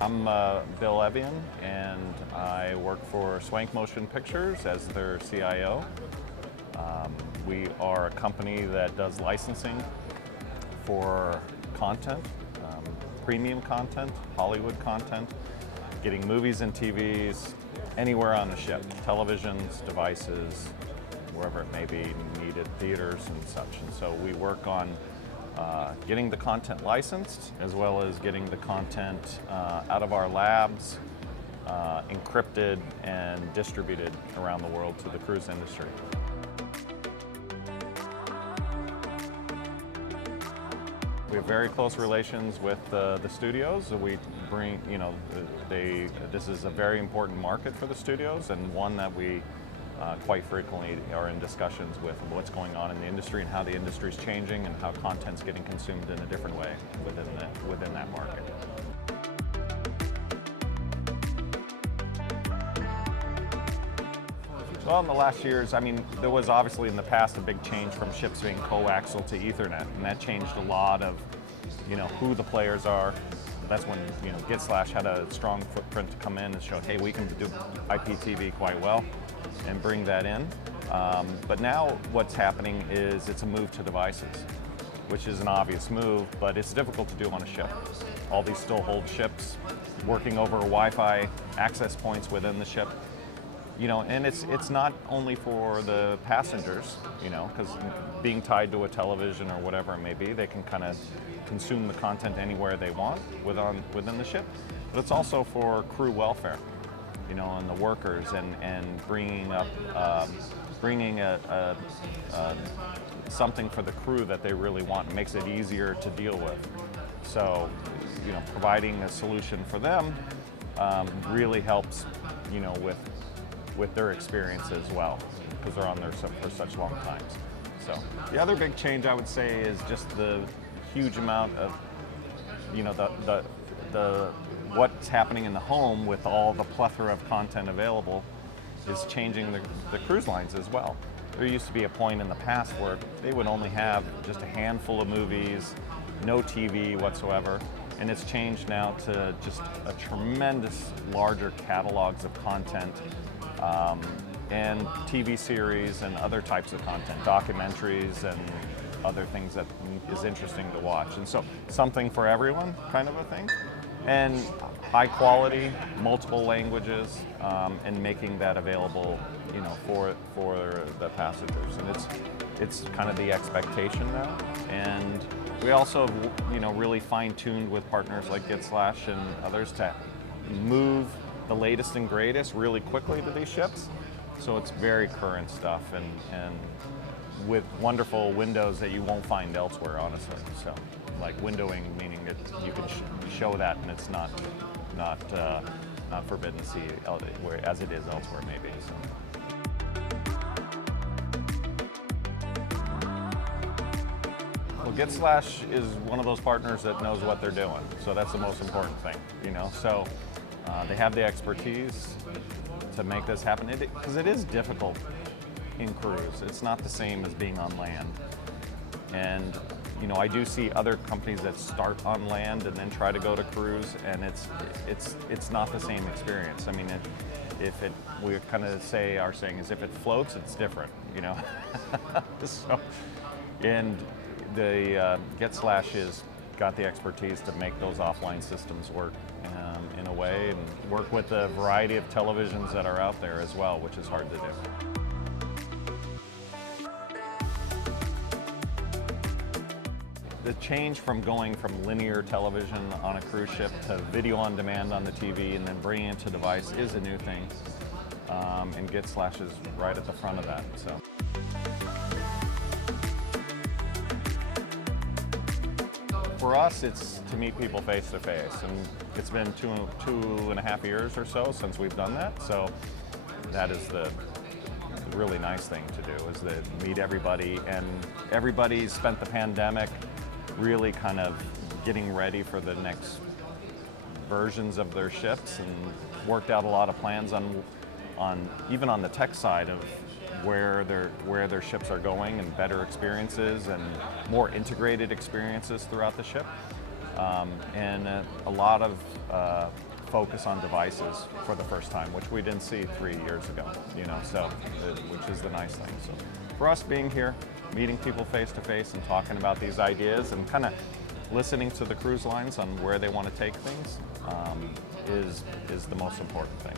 I'm Bill Evjen, and I work for Swank Motion Pictures as their CIO. We are a company that does licensing for content, premium content, Hollywood content, getting movies and TVs anywhere on the ship, televisions, devices, wherever it may be needed, theaters and such. And so we work on getting the content licensed, as well as getting the content out of our labs, encrypted and distributed around the world to the cruise industry. We have very close relations with the studios. We bring, this is a very important market for the studios, and one that we quite frequently are in discussions with what's going on in the industry and how the industry is changing and how content's getting consumed in a different way within that market. Well, in the last years, there was obviously in the past a big change from ships being coaxial to Ethernet, and that changed a lot of, who the players are. That's when, Getslash had a strong footprint to come in and show, hey, we can do IPTV quite well and bring that in. But now what's happening is it's a move to devices, which is an obvious move, but it's difficult to do on a ship. All these still hold ships, working over Wi-Fi access points within the ship. And it's not only for the passengers, because being tied to a television or whatever it may be, they can kind of consume the content anywhere they want within the ship. But it's also for crew welfare, and the workers, and bringing up, something for the crew that they really want. It makes it easier to deal with. So, providing a solution for them really helps, with their experience as well, because they're on there for such long times. So the other big change I would say is just the huge amount of, the what's happening in the home with all the plethora of content available is changing the cruise lines as well. There used to be a point in the past where they would only have just a handful of movies, no TV whatsoever, and it's changed now to just a tremendous larger catalogs of content, and TV series and other types of content, documentaries and other things that is interesting to watch. And so something for everyone kind of a thing. And high quality, multiple languages, and making that available, for the passengers. And it's kind of the expectation now. And we also, really fine-tuned with partners like Getslash and others to move the latest and greatest really quickly to these ships. So it's very current stuff, and with wonderful windows that you won't find elsewhere, honestly. So, like windowing, meaning that you can show that, and it's not forbidden to see as it is elsewhere, maybe. So. Well, Getslash is one of those partners that knows what they're doing, so that's the most important thing, So they have the expertise to make this happen, because it is difficult in cruise. It's not the same as being on land. And I do see other companies that start on land and then try to go to cruise, and it's not the same experience. We kind of our saying is, if it floats, it's different, So, and the Getslash has got the expertise to make those offline systems work in a way, and work with the variety of televisions that are out there as well, which is hard to do. The change from going from linear television on a cruise ship to video on demand on the TV and then bringing it to device is a new thing, and Getslash is right at the front of that. So. For us, it's to meet people face to face, and it's been two and a half years or so since we've done that. So that is the really nice thing to do, is to meet everybody, and everybody's spent the pandemic really kind of getting ready for the next versions of their ships, and worked out a lot of plans on even on the tech side of where their ships are going, and better experiences and more integrated experiences throughout the ship. And a lot of focus on devices for the first time, which we didn't see 3 years ago, which is the nice thing. So for us being here, meeting people face to face and talking about these ideas and kind of listening to the cruise lines on where they want to take things is the most important thing.